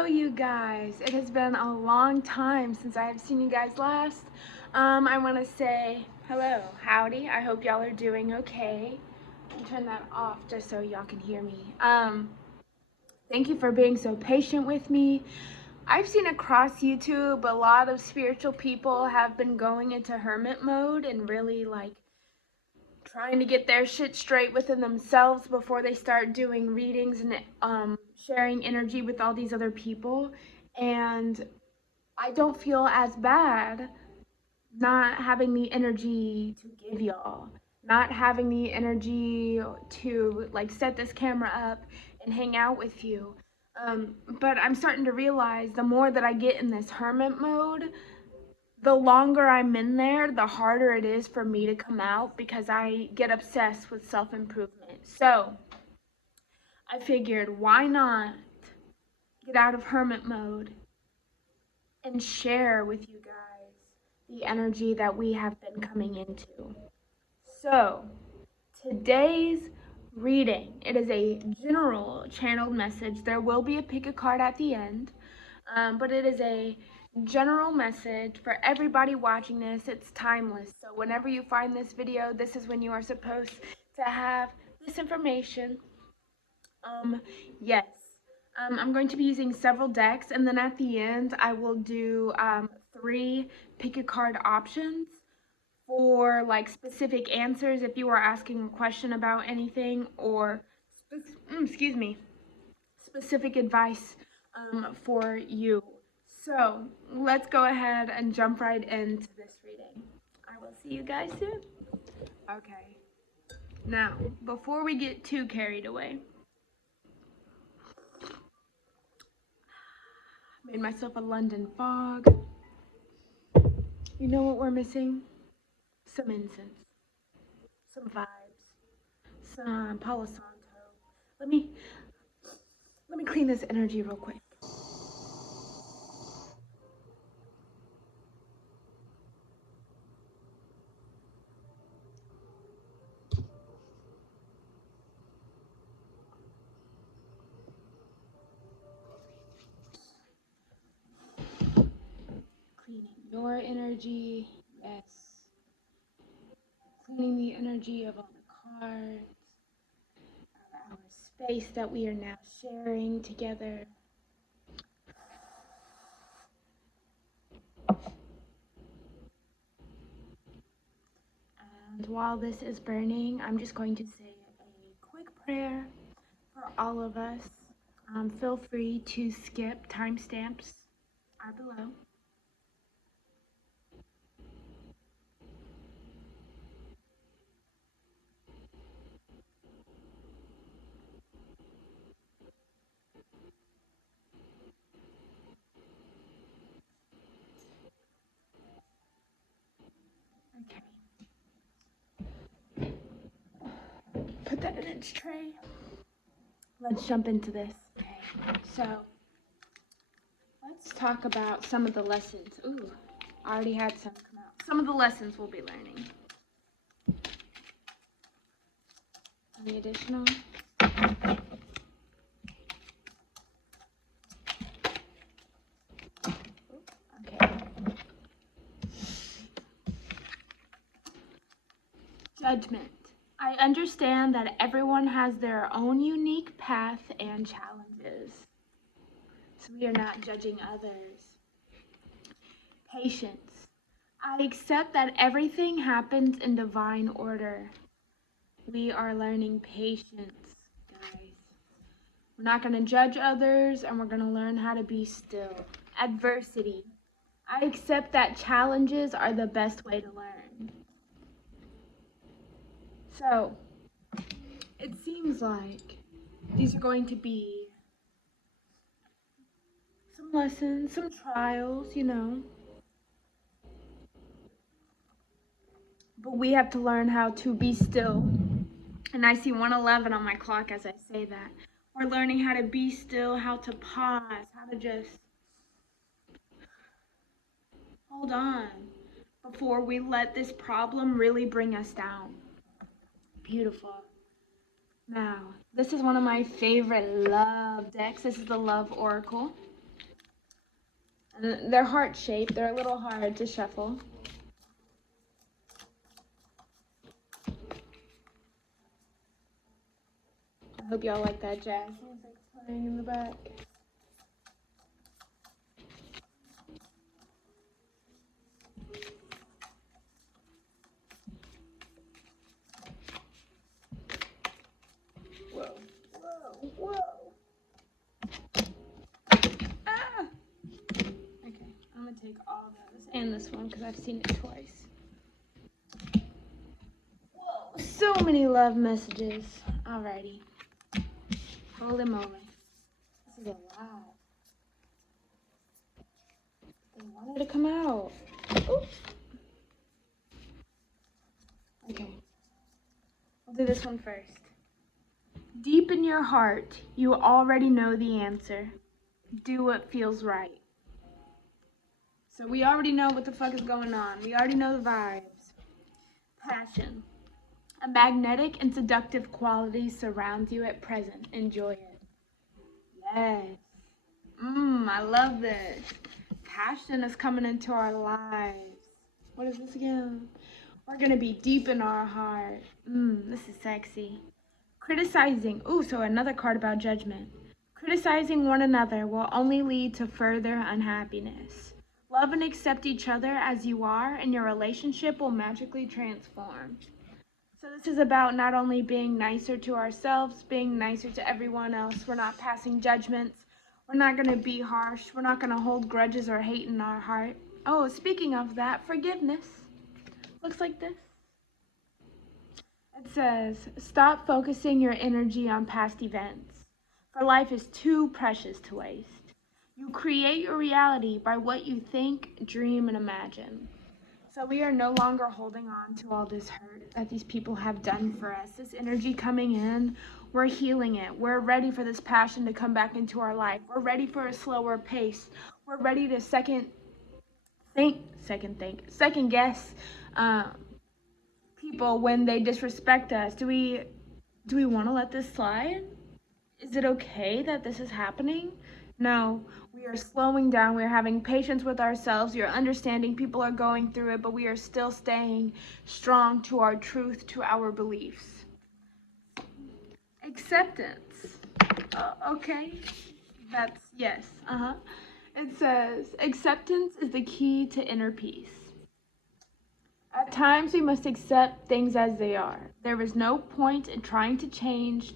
Hello, you guys. It has been a long time since I have seen you guys last. I want to say hello, howdy. I hope y'all are doing okay. And turn that off just so y'all can hear me. Thank you for being so patient with me. I've seen across YouTube a lot of spiritual people have been going into hermit mode and really trying to get their shit straight within themselves before they start doing readings and sharing energy with all these other people. And I don't feel as bad not having the energy to give y'all, not having the energy to set this camera up and hang out with you. But I'm starting to realize the more that I get in this hermit mode, the longer I'm in there, the harder it is for me to come out because I get obsessed with self-improvement. So I figured, why not get out of hermit mode and share with you guys the energy that we have been coming into. So today's reading, it is a general channeled message. There will be a pick a card at the end, but it is a general message for everybody watching this. It's timeless. So whenever you find this video, this is when you are supposed to have this information. Yes. I'm going to be using several decks, and then at the end, I will do 3 pick a card options for specific answers if you are asking a question about anything, or excuse me, specific advice for you. So let's go ahead and jump right into this reading. I will see you guys soon. Okay. Now, before we get too carried away, made myself a London fog. You know what we're missing? Some incense, some vibes, some Palo Santo. Let me clean this energy real quick. Cleaning your energy, yes. Cleaning the energy of all the cards, our space that we are now sharing together. And while this is burning, I'm just going to say a quick prayer for all of us. Feel free to skip. Timestamps are below. Okay. Put that in its tray. Let's jump into this. Okay, so let's talk about some of the lessons. Ooh, I already had some come out. Some of the lessons we'll be learning. Any additional? Okay. Judgment. I understand that everyone has their own unique path and challenges, so we are not judging others. Patience. I accept that everything happens in divine order. We are learning patience, guys. We're not going to judge others, and we're going to learn how to be still. Adversity. I accept that challenges are the best way to learn. So, it seems like these are going to be some lessons, some trials, you know. But we have to learn how to be still. And I see 111 on my clock as I say that. We're learning how to be still, how to pause, how to just hold on before we let this problem really bring us down. Beautiful. Now, this is one of my favorite love decks. This is the Love Oracle. And they're heart-shaped. They're a little hard to shuffle. I hope y'all like that jazz music playing in the back. Whoa, whoa, whoa. Ah! Okay, I'm gonna take all those and this one because I've seen it twice. Whoa, so many love messages. Alrighty. Holy moly. This is a lot. They wanted to come out. Oops. Okay. I'll do this one first. Deep in your heart, you already know the answer. Do what feels right. So we already know what the fuck is going on. We already know the vibes. Passion. A magnetic and seductive quality surrounds you at present. Enjoy it. Yes. I love this. Passion is coming into our lives. What is this again? We're gonna be deep in our heart. This is sexy. Criticizing. Ooh, so another card about judgment. Criticizing one another will only lead to further unhappiness. Love and accept each other as you are, and your relationship will magically transform. So this is about not only being nicer to ourselves, being nicer to everyone else. We're not passing judgments. We're not going to be harsh. We're not going to hold grudges or hate in our heart. Oh, speaking of that, forgiveness. Looks like this. It says, stop focusing your energy on past events, for life is too precious to waste. You create your reality by what you think, dream, and imagine. So we are no longer holding on to all this hurt that these people have done for us. This energy coming in, we're healing it. We're ready for this passion to come back into our life. We're ready for a slower pace. We're ready to second guess people when they disrespect us. Do we want to let this slide? Is it okay that this is happening? No, we are slowing down. We're having patience with ourselves. You're understanding people are going through it, but we are still staying strong to our truth, to our beliefs. Acceptance. Okay. That's yes. It says, acceptance is the key to inner peace. At times, we must accept things as they are. There is no point in trying to change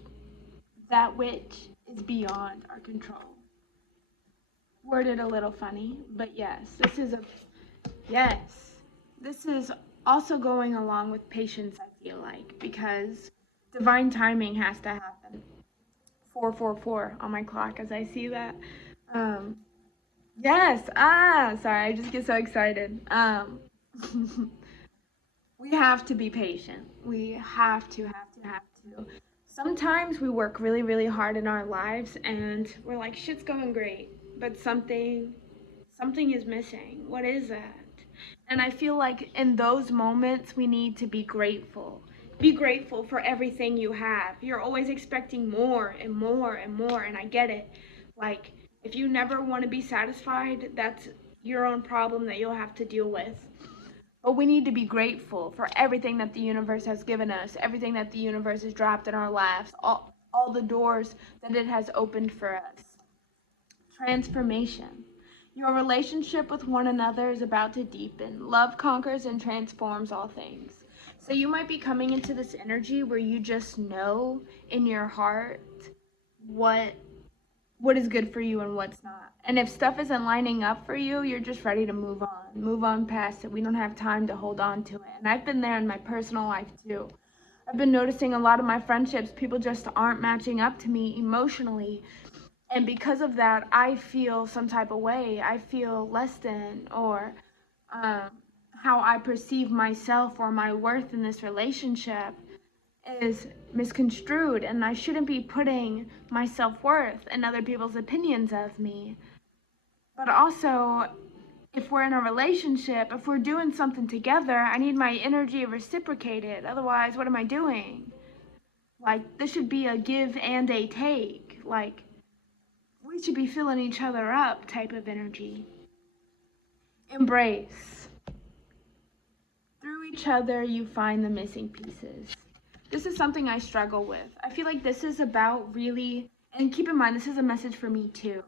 that which is beyond our control. Worded a little funny, but yes, this is also going along with patience, I feel like, because divine timing has to happen. 444 on my clock as I see that. Yes, sorry, I just get so excited. We have to be patient. We have to. Sometimes we work really, really hard in our lives and we're like, shit's going great, but something is missing. What is that? And I feel like in those moments, we need to be grateful. Be grateful for everything you have. You're always expecting more and more and more, and I get it. Like, if you never want to be satisfied, that's your own problem that you'll have to deal with. But we need to be grateful for everything that the universe has given us, everything that the universe has dropped in our lives, all the doors that it has opened for us. Transformation. Your relationship with one another is about to deepen. Love conquers and transforms all things. So you might be coming into this energy where you just know in your heart what is good for you and what's not. And if stuff isn't lining up for you, you're just ready to move on past it. We don't have time to hold on to it. And I've been there in my personal life too. I've been noticing a lot of my friendships, people just aren't matching up to me emotionally. And because of that, I feel some type of way. I feel less than, or how I perceive myself or my worth in this relationship is misconstrued, and I shouldn't be putting my self-worth in other people's opinions of me. But also, if we're in a relationship, if we're doing something together, I need my energy reciprocated. Otherwise, what am I doing? Like, this should be a give and a take. Like, we should be filling each other up type of energy. Embrace. Through each other, you find the missing pieces. This is something I struggle with. I feel like this is about really, and keep in mind, this is a message for me too.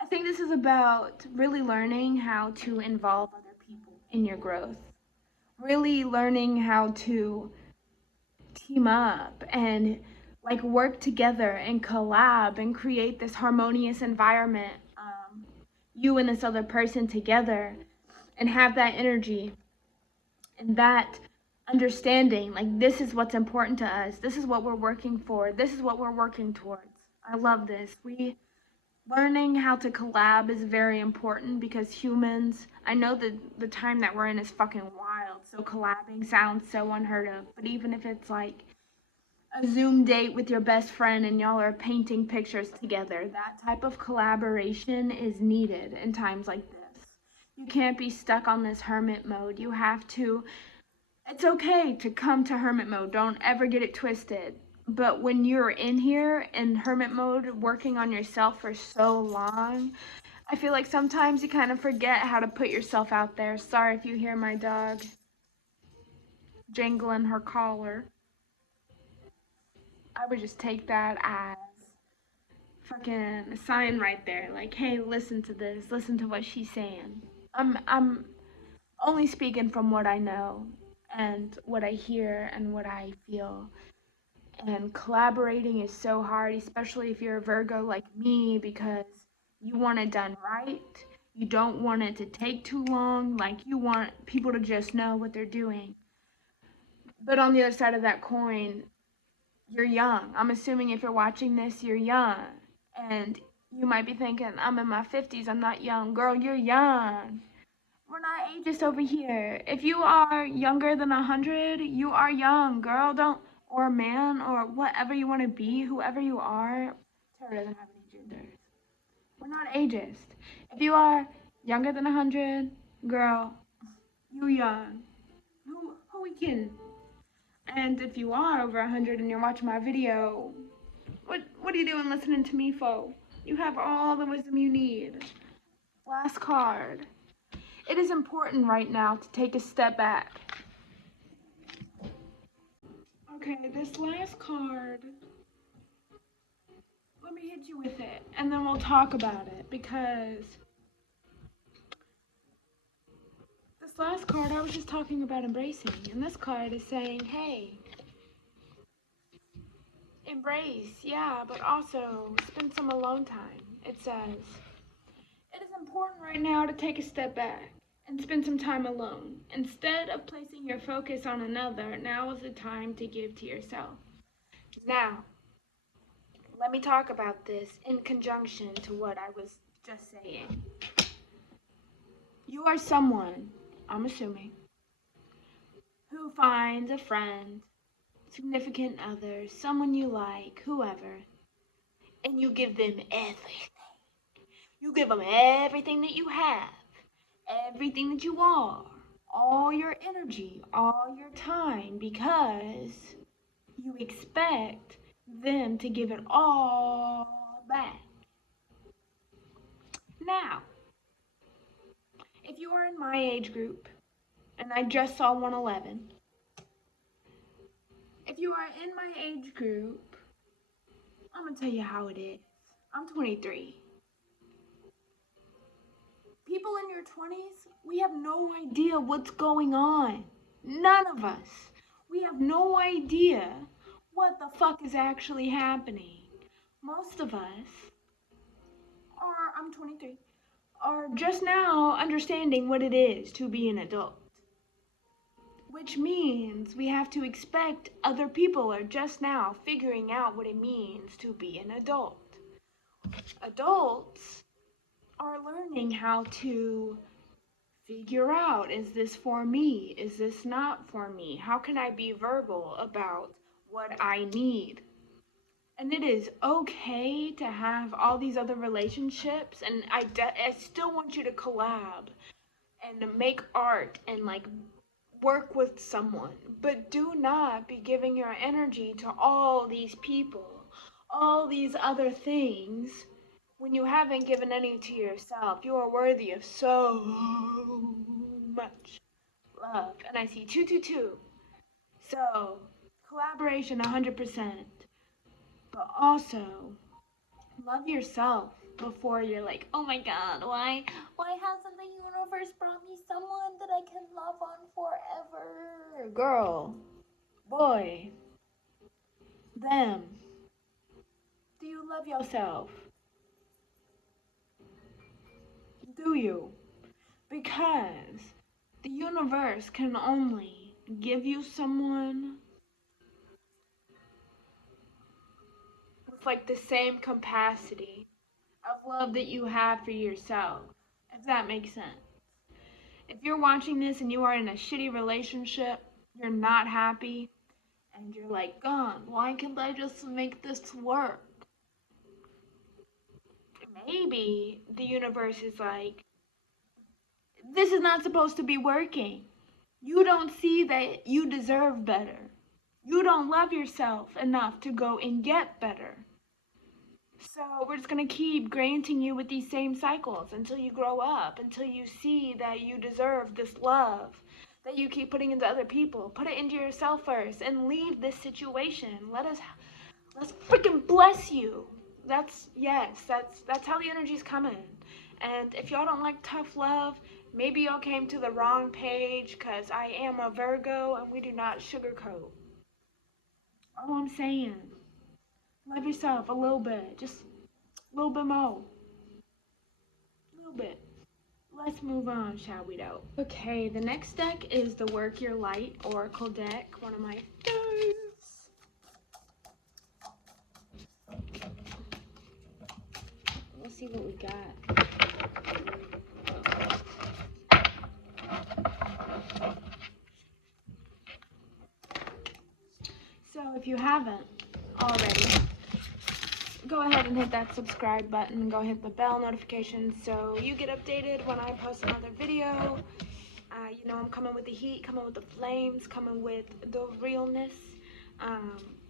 I think this is about really learning how to involve other people in your growth. Really learning how to team up and like work together and collab and create this harmonious environment, you and this other person together, and have that energy and that understanding, like this is what's important to us, this is what we're working for, this is what we're working towards. I love this. Learning how to collab is very important because humans, I know that the time that we're in is fucking wild, so collabing sounds so unheard of, but even if it's like a Zoom date with your best friend and y'all are painting pictures together, that type of collaboration is needed in times like this. You can't be stuck on this hermit mode. You have to, it's okay to come to hermit mode, don't ever get it twisted. But when you're in here in hermit mode, working on yourself for so long, I feel like sometimes you kind of forget how to put yourself out there. Sorry if you hear my dog jangling her collar. I would just take that as fucking a sign right there. Like, hey, listen to this. Listen to what she's saying. I'm only speaking from what I know and what I hear and what I feel. And collaborating is so hard, especially if you're a Virgo like me, because you want it done right. You don't want it to take too long. Like, you want people to just know what they're doing. But on the other side of that coin, you're young. I'm assuming if you're watching this, you're young. And you might be thinking, I'm in my 50s, I'm not young. Girl, you're young. We're not ageist over here. If you are younger than 100, you are young, girl. Don't, or a man, or whatever you want to be, whoever you are. Tarot doesn't have any genders. We're not ageist. If you are younger than 100, girl, you young. Who we kidding? And if you are over 100 and you're watching my video, what are you doing listening to me for? You have all the wisdom you need. Last card. It is important right now to take a step back. Okay, this last card, let me hit you with it, and then we'll talk about it, because this last card, I was just talking about embracing, and this card is saying, hey, embrace, yeah, but also spend some alone time. It says, it is important right now to take a step back and spend some time alone. Instead of placing your focus on another, now is the time to give to yourself. Now, let me talk about this in conjunction to what I was just saying. You are someone, I'm assuming, who finds a friend, significant other, someone you like, whoever, and you give them everything. You give them everything that you have, everything that you are, all your energy, all your time, because you expect them to give it all back. Now, if you are in my age group, and I just saw 111, if you are in my age group, I'm gonna tell you how it is. I'm 23. People in your 20s, we have no idea what's going on. None of us. We have no idea what the fuck is actually happening. Most of us are, I'm 23, are just now understanding what it is to be an adult. Which means we have to expect other people are just now figuring out what it means to be an adult. Adults are learning how to figure out, is this for me? Is this not for me? How can I be verbal about what I need? And it is okay to have all these other relationships, and I still want you to collab and make art and like work with someone, but do not be giving your energy to all these people, all these other things, when you haven't given any to yourself. You are worthy of so much love. And I see 222. So, collaboration 100%. But also, love yourself before you're like, oh my god, why hasn't the universe brought me someone that I can love on forever? Girl, boy, them. Do you love yourself? Do you? Because the universe can only give you someone with like the same capacity of love that you have for yourself, if that makes sense. If you're watching this and you are in a shitty relationship, you're not happy, and you're like, God, why can't I just make this work? Maybe the universe is like, this is not supposed to be working. You don't see that you deserve better. You don't love yourself enough to go and get better. So we're just going to keep granting you with these same cycles until you grow up, until you see that you deserve this love that you keep putting into other people. Put it into yourself first and leave this situation. Let's freaking bless you. That's how the energy's coming. And if y'all don't like tough love, maybe y'all came to the wrong page, because I am a Virgo and we do not sugarcoat. All I'm saying, love yourself a little bit, just a little bit more. A little bit. Let's move on, shall we though? Okay, the next deck is the Work Your Light Oracle deck, one of my favorites. We'll see what we got. So if you haven't already, go ahead and hit that subscribe button, go hit the bell notification so you get updated when I post another video. You know, I'm coming with the heat, coming with the flames, coming with the realness.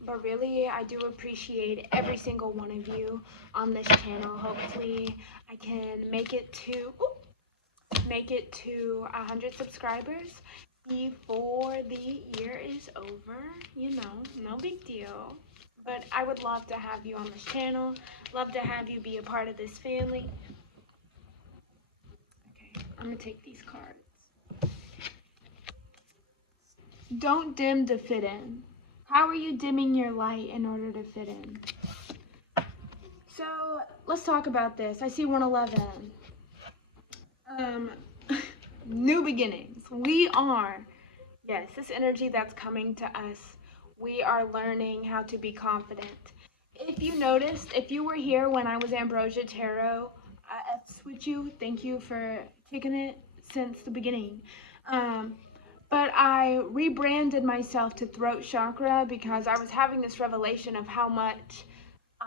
But really, I do appreciate every single one of you on this channel. Hopefully, I can make it to 100 subscribers before the year is over. You know, no big deal. But I would love to have you on this channel. Love to have you be a part of this family. Okay, I'm gonna take these cards. Don't dim to fit in. How are you dimming your light in order to fit in? So let's talk about this. I see 111. New beginnings. Yes, this energy that's coming to us, we are learning how to be confident. If you noticed, if you were here when I was Ambrosia Tarot, I F's with you. Thank you for kicking it since the beginning. But I rebranded myself to Throat Chakra because I was having this revelation of how much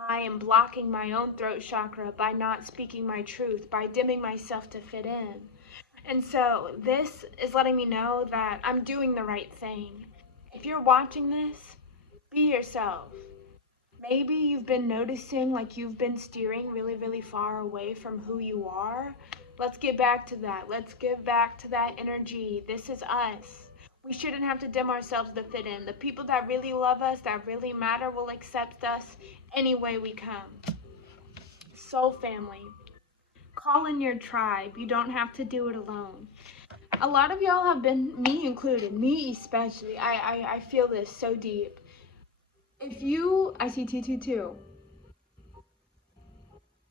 I am blocking my own throat chakra by not speaking my truth, by dimming myself to fit in. And so this is letting me know that I'm doing the right thing. If you're watching this, be yourself. Maybe you've been noticing like you've been steering really, really far away from who you are. Let's get back to that. Let's get back to that energy. This is us. We shouldn't have to dim ourselves to fit in. The people that really love us, that really matter, will accept us any way we come. Soul family. Call in your tribe. You don't have to do it alone. A lot of y'all have been, me included, me especially. I feel this so deep. If you, I see 222.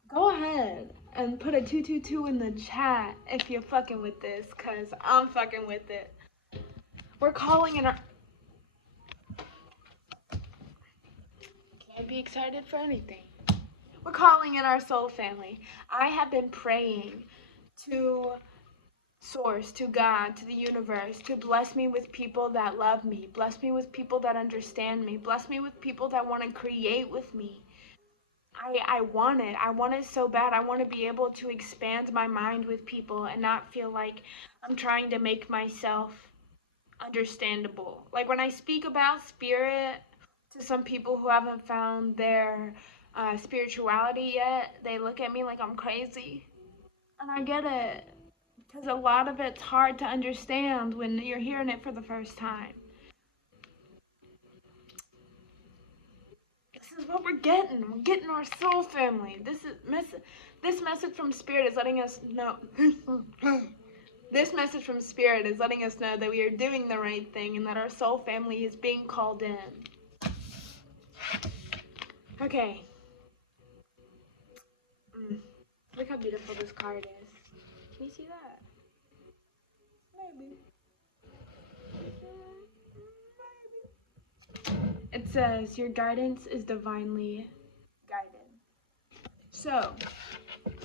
Go ahead and put a 222 in the chat if you're fucking with this, because I'm fucking with it. We're calling in our... Can't be excited for anything. We're calling in our soul family. I have been praying to Source, to God, to the universe, to bless me with people that love me, bless me with people that understand me, bless me with people that want to create with me. I want it so bad. I want to be able to expand my mind with people and not feel like I'm trying to make myself understandable. Like when I speak about spirit to some people who haven't found their spirituality yet. They look at me like I'm crazy. And I get it. Because a lot of it's hard to understand when you're hearing it for the first time. This is what we're getting. We're getting our soul family. This message from Spirit is letting us know. This message from Spirit is letting us know that we are doing the right thing and that our soul family is being called in. Okay. Look how beautiful this card is. Can you see that? Maybe. It says, your guidance is divinely guided. So,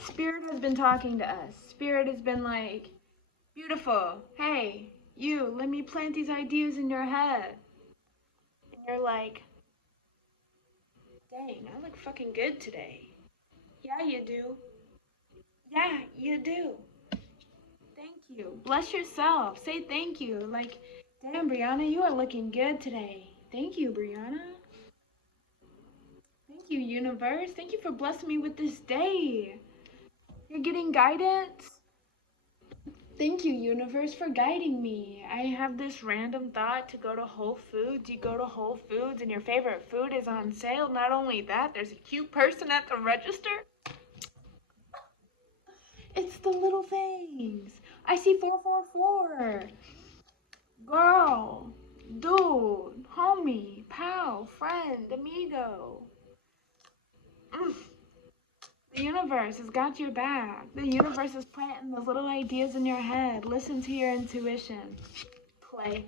Spirit has been talking to us. Spirit has been like, beautiful, hey, you, let me plant these ideas in your head. And you're like, dang, I look fucking good today. Yeah, you do. Yeah, you do. Thank you. Bless yourself. Say thank you. Like, damn, Brianna, you are looking good today. Thank you, Brianna. Thank you, universe. Thank you for blessing me with this day. You're getting guidance? Thank you, universe, for guiding me. I have this random thought to go to Whole Foods. You go to Whole Foods and your favorite food is on sale. Not only that, there's a cute person at the register. It's the little things. I see 444. Girl, dude, homie, pal, friend, amigo. The universe has got your back. The universe is planting those little ideas in your head. Listen to your intuition. Play.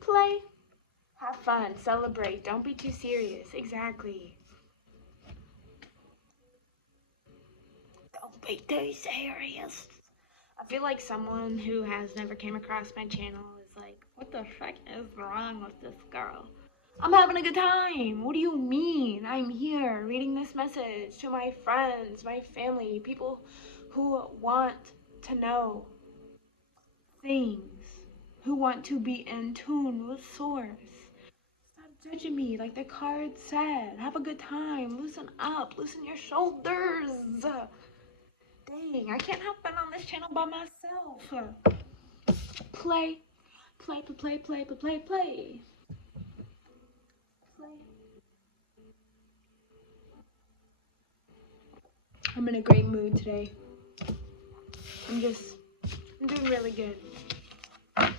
Play. Have fun. Celebrate. Don't be too serious. Exactly. Don't be too serious. I feel like someone who has never came across my channel is like, what the fuck is wrong with this girl? I'm having a good time. What do you mean? I'm here reading this message to my friends, my family, people who want to know things, who want to be in tune with Source. Stop judging me like the card said. Have a good time. Loosen up. Loosen your shoulders. Dang, I can't have fun on this channel by myself. Play. Play, play, play, play, play, play. I'm in a great mood today. I'm doing really good. I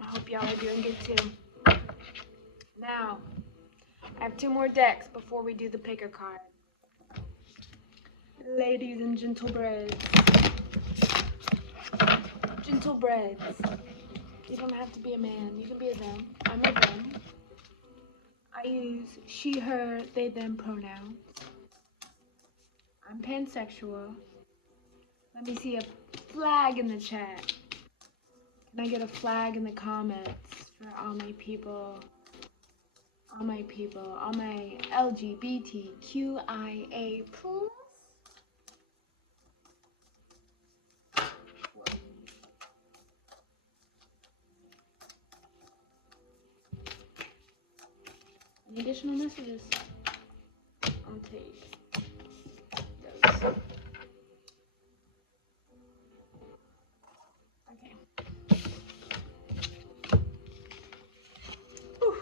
hope y'all are doing good too. Now, I have 2 more decks before we do the picker card. Ladies and gentlebreds. Gentlebreds. You don't have to be a man. You can be a them. I'm a them. I use she, her, they, them pronouns. I'm pansexual. Let me see a flag in the chat. Can I get a flag in the comments for all my people? All my LGBTQIA+. Any additional messages? I'll take those. Okay. Ooh.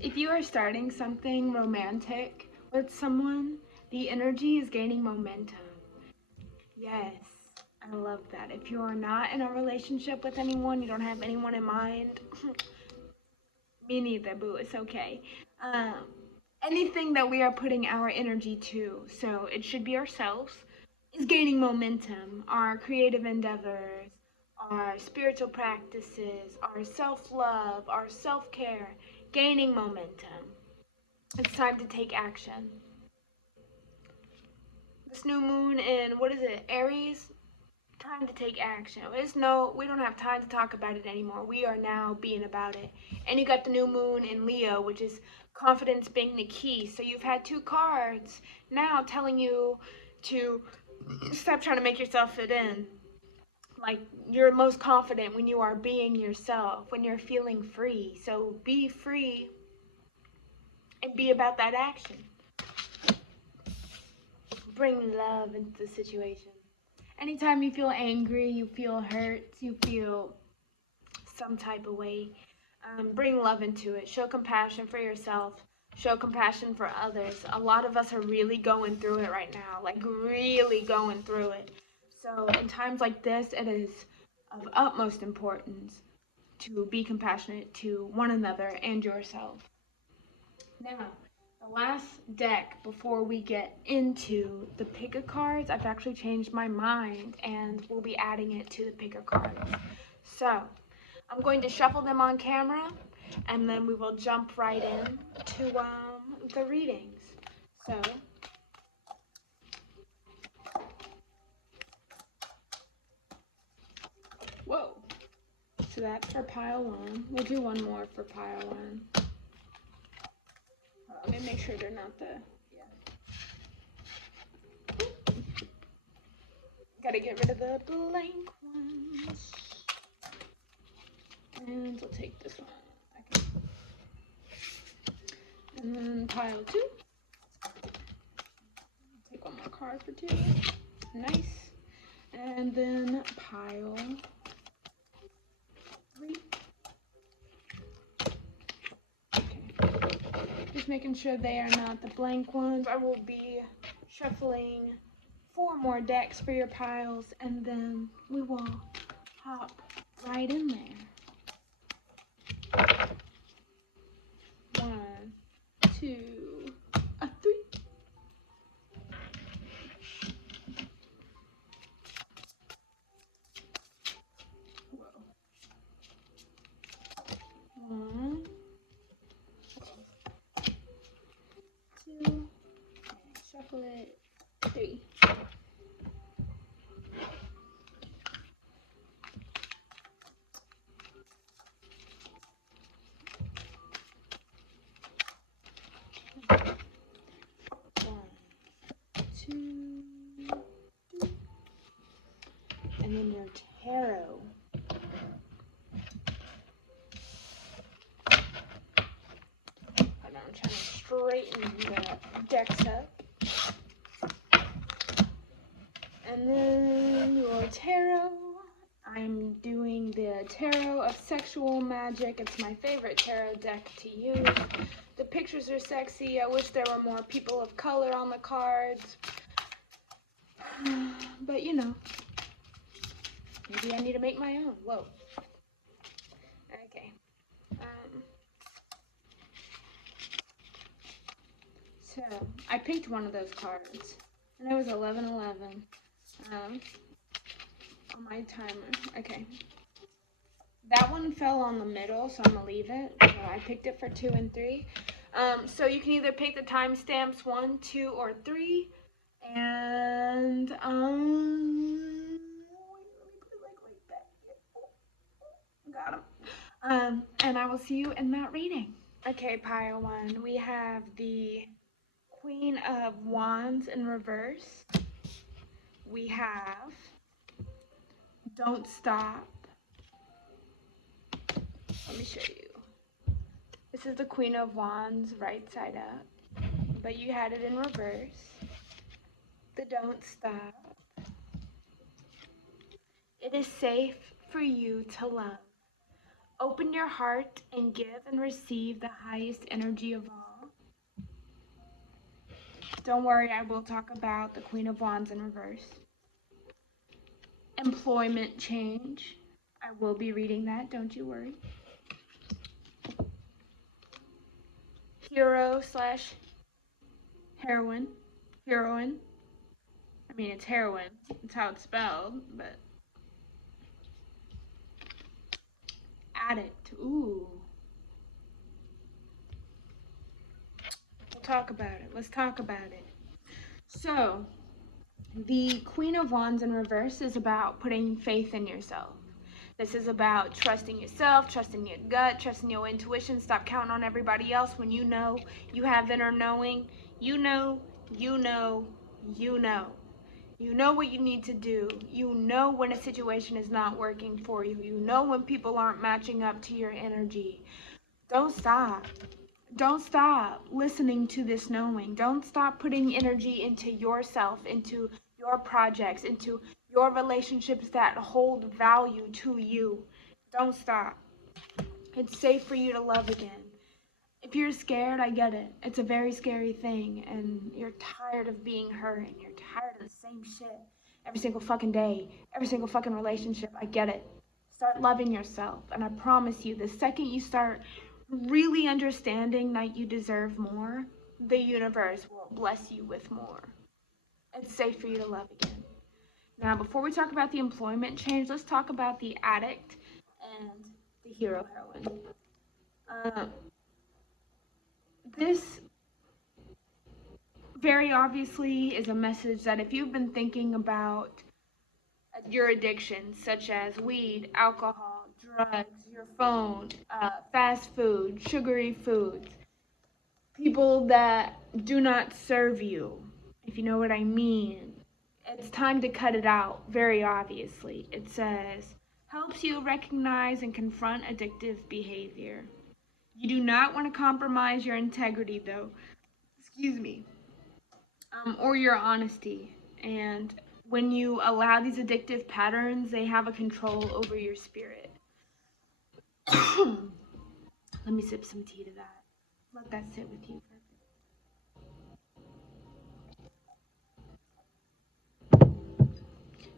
If you are starting something romantic with someone, the energy is gaining momentum. Yes, I love that. If you are not in a relationship with anyone, you don't have anyone in mind, me neither, boo, it's okay. Anything that we are putting our energy to, so it should be ourselves, is gaining momentum. Our creative endeavors, our spiritual practices, our self-love, our self-care, gaining momentum. It's time to take action. This new moon in, what is it, Aries? Time to take action. We don't have time to talk about it anymore. We are now being about it. And you got the new moon in Leo, which is confidence being the key. So you've had 2 cards now telling you to stop trying to make yourself fit in. Like, you're most confident when you are being yourself, when you're feeling free. So be free and be about that action. Bring love into the situation. Anytime you feel angry, you feel hurt, you feel some type of way, bring love into it. Show compassion for yourself. Show compassion for others. A lot of us are really going through it right now, like really going through it. So in times like this, it is of utmost importance to be compassionate to one another and yourself. Now, the last deck before we get into the picker cards, I've actually changed my mind and we'll be adding it to the picker cards. So, I'm going to shuffle them on camera and then we will jump right in to the readings. So, whoa. So that's for pile 1. We'll do one more for pile 1. Let me make sure they're not the, Gotta get rid of the blank ones. And we'll take this one. Okay. And then pile 2. Take one more card for 2. Nice. And then pile 3. Just making sure they are not the blank ones. I will be shuffling 4 more decks for your piles, and then we will hop right in there. 1, 2, 3. Whoa. 1, 2, shuffle it, 3. And then your tarot. I'm trying to straighten the decks up. And then your tarot. I'm doing the Tarot of Sexual Magic. It's my favorite tarot deck to use. The pictures are sexy. I wish there were more people of color on the cards. But you know, maybe I need to make my own. Whoa. Okay. So, I picked one of those cards. And it was 11/11. On my timer. Okay. That one fell on the middle, so I'm going to leave it. So I picked it for 2 and 3. So you can either pick the timestamps 1, 2, or 3. And, got them. And I will see you in that reading. Okay, pile 1. We have the Queen of Wands in reverse. We have Don't Stop. Let me show you. This is the Queen of Wands right side up, but you had it in reverse. The Don't Stop. It is safe for you to love. Open your heart and give and receive the highest energy of all. Don't worry, I will talk about the Queen of Wands in reverse. Employment change. I will be reading that, don't you worry. Hero / heroine. Heroine. I mean, it's heroine. It's how it's spelled, but. Addict. Ooh. We'll talk about it. Let's talk about it. So, the Queen of Wands in reverse is about putting faith in yourself. This is about trusting yourself, trusting your gut, trusting your intuition. Stop counting on everybody else when you know you have inner knowing. You know, you know, you know. You know what you need to do. You know when a situation is not working for you. You know when people aren't matching up to your energy. Don't stop. Don't stop listening to this knowing. Don't stop putting energy into yourself, into your projects, into your relationships that hold value to you. Don't stop. It's safe for you to love again. If you're scared, I get it. It's a very scary thing, and you're tired of being hurt, and you're tired of the same shit every single fucking day, every single fucking relationship. I get it. Start loving yourself, and I promise you, the second you start really understanding that you deserve more, the universe will bless you with more. It's safe for you to love again. Now, before we talk about the employment change, let's talk about the addict and the hero heroine. This very obviously is a message that if you've been thinking about your addictions, such as weed, alcohol, drugs, your phone, fast food, sugary foods, people that do not serve you, if you know what I mean, it's time to cut it out, very obviously. It says, helps you recognize and confront addictive behavior. You do not want to compromise your integrity, though. Excuse me. Or your honesty. And when you allow these addictive patterns, they have a control over your spirit. Let me sip some tea to that. Let that sit with you for a bit.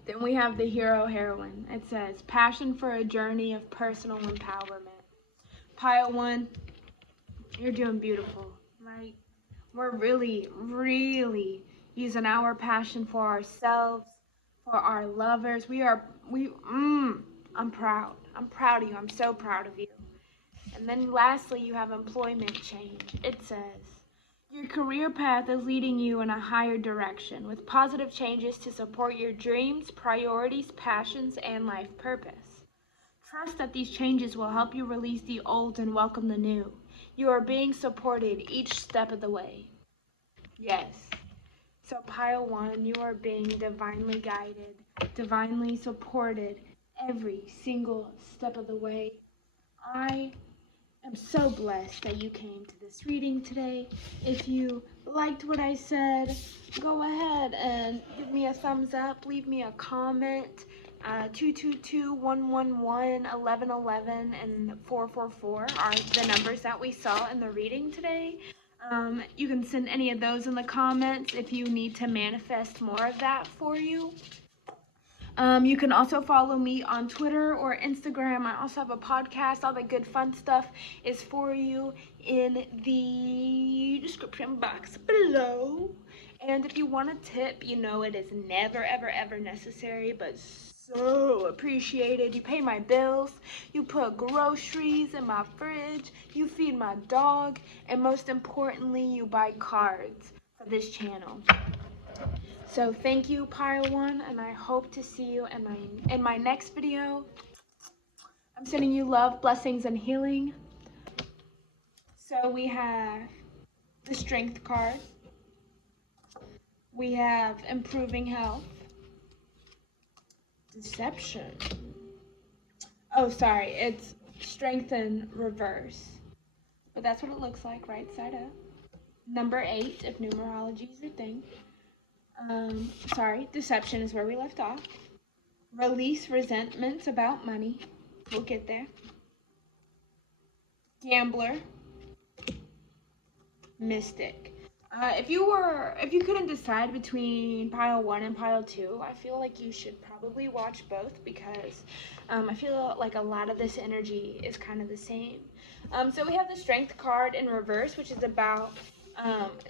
Then we have the hero heroine. It says, passion for a journey of personal empowerment. Pile 1, you're doing beautiful, right? We're really, really using our passion for ourselves, for our lovers. I'm proud. I'm proud of you. I'm so proud of you. And then lastly, you have employment change. It says, your career path is leading you in a higher direction with positive changes to support your dreams, priorities, passions, and life purpose. Trust that these changes will help you release the old and welcome the new. You are being supported each step of the way. Yes. So pile 1, you are being divinely guided, divinely supported every single step of the way. I am so blessed that you came to this reading today. If you liked what I said, go ahead and give me a thumbs up, leave me a comment. 222-111-1111 and 444 are the numbers that we saw in the reading today. You can send any of those in the comments if you need to manifest more of that for you. You can also follow me on Twitter or Instagram. I also have a podcast. All the good fun stuff is for you in the description box below. And if you want a tip, you know it is never, ever, ever necessary, but so appreciated. You pay my bills, you put groceries in my fridge, you feed my dog, and most importantly, you buy cards for this channel. So thank you, Pile 1, and I hope to see you in my next video. I'm sending you love, blessings, and healing. So we have the Strength card. We have improving health. Deception. Oh, sorry, it's strength in reverse. But that's what it looks like, right side up. Number 8, if numerology is your thing. Deception is where we left off. Release resentments about money. We'll get there. Gambler. Mystic. If you couldn't decide between pile 1 and pile 2, I feel like you should probably watch both because I feel like a lot of this energy is kind of the same. So we have the Strength card in reverse, which is about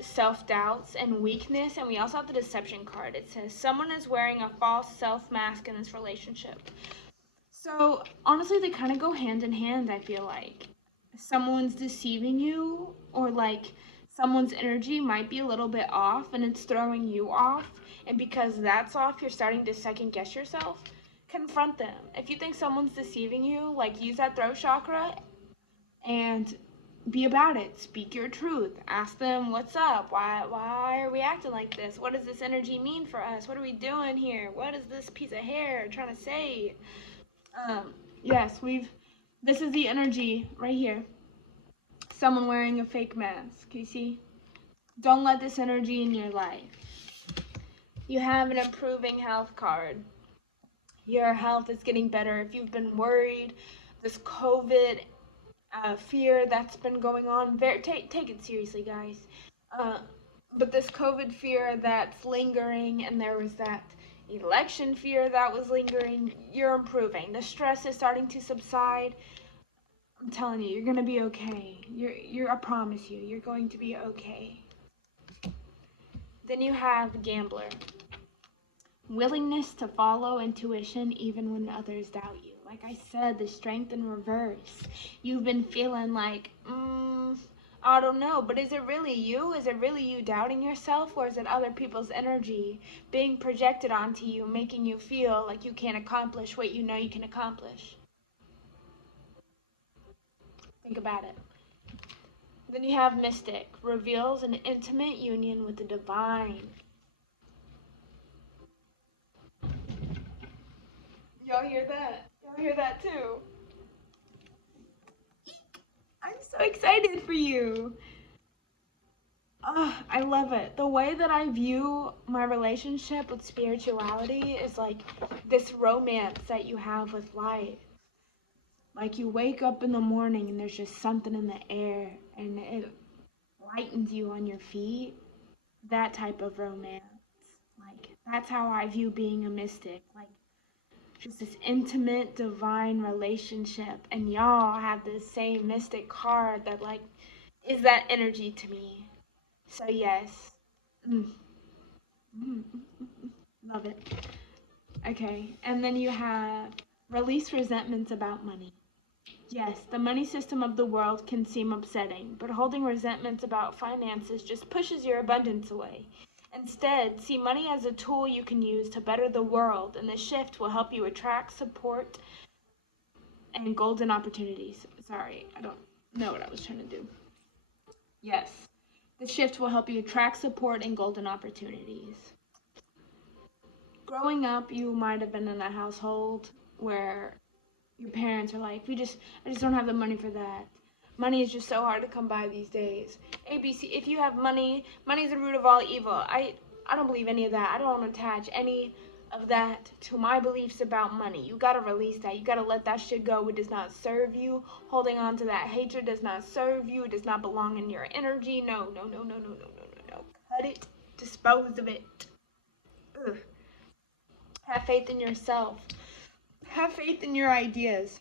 self-doubts and weakness, and we also have the Deception card. It says someone is wearing a false self-mask in this relationship. So honestly, they kind of go hand in hand. I feel like someone's deceiving you, or like someone's energy might be a little bit off and it's throwing you off, and because that's off, you're starting to second guess yourself. Confront them. If you think someone's deceiving you, like use that throat chakra and be about it. Speak your truth. Ask them what's up. Why are we acting like this? What does this energy mean for us? What are we doing here? What is this piece of hair trying to say? Yes, this is the energy right here. Someone wearing a fake mask. You see? Don't let this energy in your life. You have an improving health card. Your health is getting better. If you've been worried, this COVID fear that's been going on, take it seriously, guys. But this COVID fear that's lingering, and there was that election fear that was lingering, you're improving. The stress is starting to subside. I'm telling you, you're gonna be okay. I promise you, you're going to be okay. Then you have Gambler. Willingness to follow intuition even when others doubt you. Like I said, the Strength in reverse. You've been feeling like, I don't know, but is it really you? Is it really you doubting yourself, or is it other people's energy being projected onto you, making you feel like you can't accomplish what you know you can accomplish? Think about it. Then you have Mystic. Reveals an intimate union with the divine. Y'all hear that? Y'all hear that too? I'm so excited for you. I love it. The way that I view my relationship with spirituality is like this romance that you have with life. Like you wake up in the morning and there's just something in the air and it lightens you on your feet. That type of romance. Like that's how I view being a mystic. Like just this intimate, divine relationship. And y'all have this same mystic card that like is that energy to me. So yes. Love it. Okay, and then you have release resentments about money. Yes, the money system of the world can seem upsetting, but holding resentments about finances just pushes your abundance away. Instead, see money as a tool you can use to better the world, and the shift will help you attract support and golden opportunities. Sorry, I don't know what I was trying to do. Yes, the shift will help you attract support and golden opportunities. Growing up, you might have been in a household where your parents are like, I just don't have the money for that. Money is just so hard to come by these days. ABC, if you have money, money is the root of all evil. I don't believe any of that. I don't attach any of that to my beliefs about money. You gotta release that. You gotta let that shit go. It does not serve you. Holding on to that hatred does not serve you. It does not belong in your energy. No. Cut it. Dispose of it. Ugh. Have faith in yourself. Have faith in your ideas.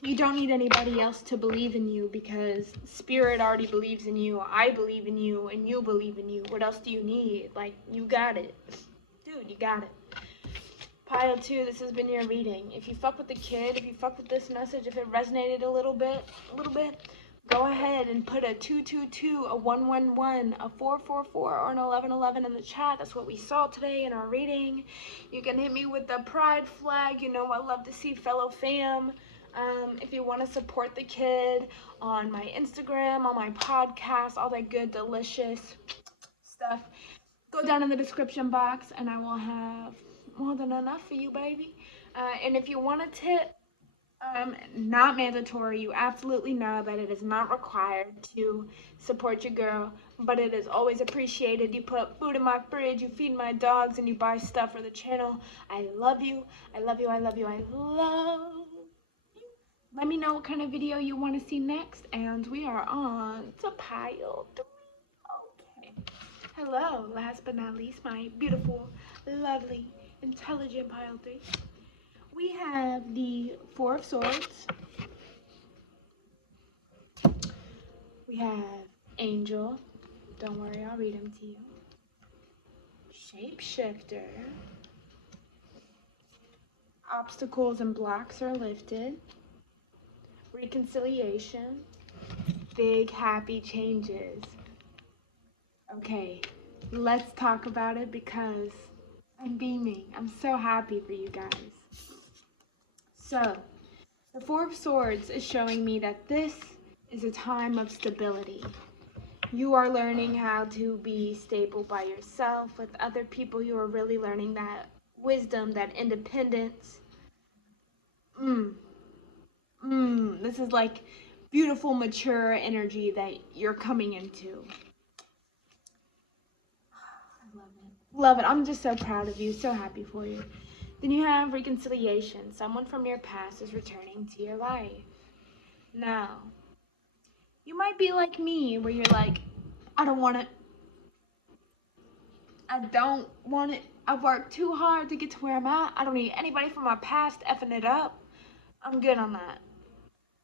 You don't need anybody else to believe in you because Spirit already believes in you. I believe in you and you believe in you. What else do you need? Like, you got it. Dude, you got it. Pile 2, this has been your reading. If you fuck with the kid, if you fuck with this message, if it resonated a little bit, go ahead and put a 222, a 111, a 444, or an 1111 in the chat. That's what we saw today in our reading. You can hit me with the pride flag. You know I love to see fellow fam. If you want to support the kid on my Instagram, on my podcast, all that good, delicious stuff, go down in the description box and I will have more than enough for you, baby. And if you want a tip, not mandatory. You absolutely know that it is not required to support your girl, but it is always appreciated. You put food in my fridge, you feed my dogs, and you buy stuff for the channel. I love you. I love you. I love you. I love you. Let me know what kind of video you want to see next, and we are on to pile 3. Okay. Hello, last but not least, my beautiful, lovely, intelligent pile 3. We have the 4 of Swords. We have Angel. Don't worry, I'll read them to you. Shapeshifter. Obstacles and blocks are lifted. Reconciliation. Big happy changes. Okay, let's talk about it because I'm beaming. I'm so happy for you guys. So, the 4 of Swords is showing me that this is a time of stability. You are learning how to be stable by yourself. With other people, you are really learning that wisdom, that independence. This is like beautiful, mature energy that you're coming into. I love it. Love it. I'm just so proud of you, so happy for you. Then you have reconciliation. Someone from your past is returning to your life. Now, you might be like me, where you're like, I don't want it. I don't want it. I've worked too hard to get to where I'm at. I don't need anybody from my past effing it up. I'm good on that.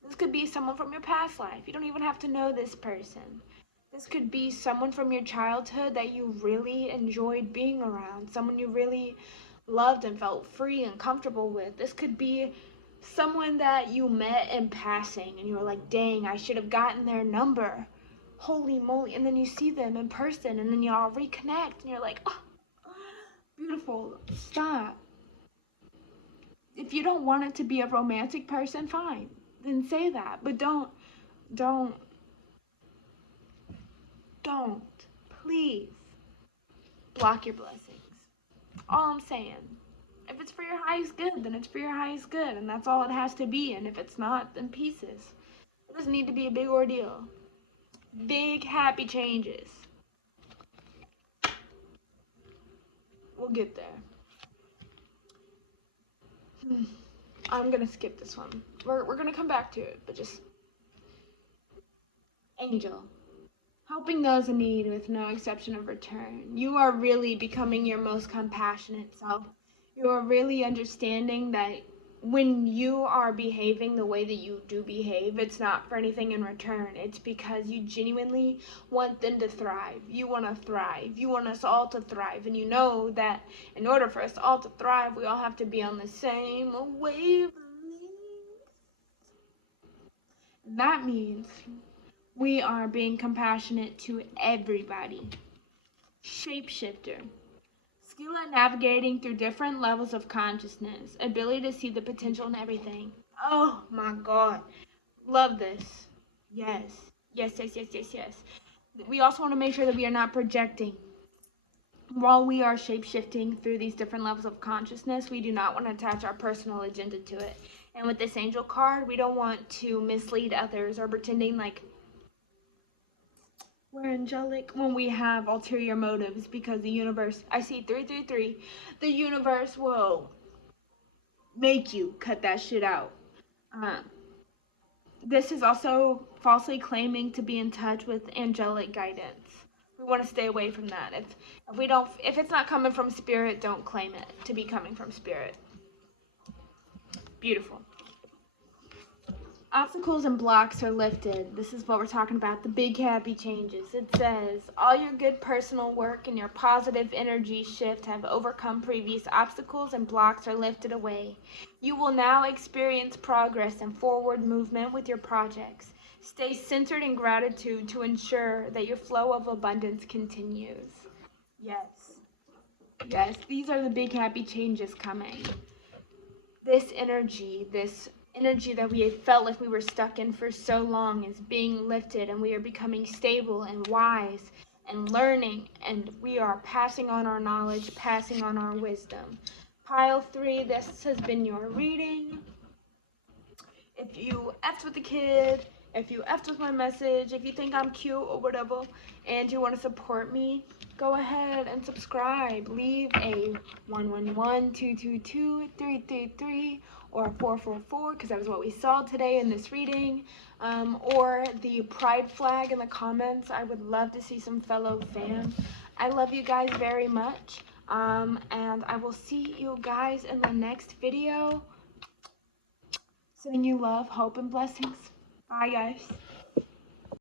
This could be someone from your past life. You don't even have to know this person. This could be someone from your childhood that you really enjoyed being around. Someone you really loved and felt free and comfortable with. This could be someone that you met in passing and you were like, dang, I should have gotten their number. Holy moly. And then you see them in person and then y'all reconnect and you're like, oh, beautiful. Stop. If you don't want it to be a romantic person, fine. Then say that. But don't, please block your blessings. All I'm saying. If it's for your highest good, then it's for your highest good. And that's all it has to be. And if it's not, then pieces. It doesn't need to be a big ordeal. Big, happy changes. We'll get there. I'm going to skip this one. We're going to come back to it, but just... Angel. Helping those in need with no exception of return. You are really becoming your most compassionate self. You are really understanding that when you are behaving the way that you do behave, it's not for anything in return. It's because you genuinely want them to thrive. You want to thrive. You want us all to thrive. And you know that in order for us all to thrive, we all have to be on the same wavelength. And that means we are being compassionate to everybody. Shapeshifter. Skill at navigating through different levels of consciousness. Ability to see the potential in everything. Oh my God. Love this. Yes. Yes. We also want to make sure that we are not projecting. While we are shapeshifting through these different levels of consciousness, we do not want to attach our personal agenda to it. And with this angel card, we don't want to mislead others or pretending like we're angelic when we have ulterior motives, because the universe, I see 333, the universe will make you cut that shit out. This is also falsely claiming to be in touch with angelic guidance. We want to stay away from that. If it's not coming from spirit, don't claim it to be coming from spirit. Beautiful. Obstacles and blocks are lifted. This is what we're talking about, the big happy changes. It says, all your good personal work and your positive energy shift have overcome previous obstacles and blocks are lifted away. You will now experience progress and forward movement with your projects. Stay centered in gratitude to ensure that your flow of abundance continues. Yes. Yes, these are the big happy changes coming. This energy that we had felt like we were stuck in for so long is being lifted, and we are becoming stable and wise and learning, and we are passing on our knowledge, passing on our wisdom. Pile 3, this has been your reading. If you effed with the kid, if you effed with my message, if you think I'm cute or whatever, and you want to support me, go ahead and subscribe. Leave a 111-222-333 or 444, because that was what we saw today in this reading, or the pride flag in the comments. I would love to see some fellow fam. I love you guys very much, and I will see you guys in the next video. Sending you love, hope, and blessings. Bye, guys.